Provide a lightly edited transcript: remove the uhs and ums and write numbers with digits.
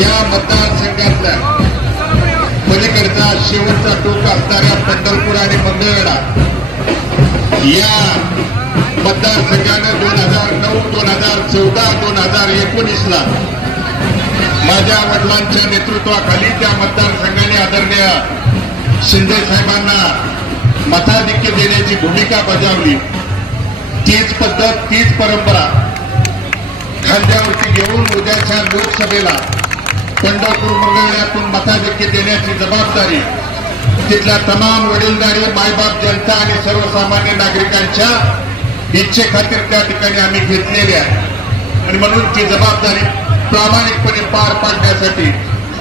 या मतदारसंघातल्या पलीकडचा शेवटचा टोक असणाऱ्या पंढरपूर आणि मंगळवेढा या मतदारसंघानं 2009, 2014, 2019ला माझ्या वडिलांच्या नेतृत्वाखाली त्या मतदारसंघाने आदरणीय शिंदे साहेबांना मताधिक्य देण्याची भूमिका बजावली। तीच पद्धत, तीच परंपरा खांद्यावरती घेऊन उद्याच्या लोकसभेला पंढरपूर मंगळवेढ्यातून मताधिक्य देण्याची जबाबदारी तिथल्या तमाम वडीलधारी मायबाप जनता आणि सर्वसामान्य नागरिकांच्या इच्छेखातीर त्या ठिकाणी आम्ही घेतलेली आहे आणि म्हणून ती जबाबदारी प्रामाणिकपणे पार पाडण्यासाठी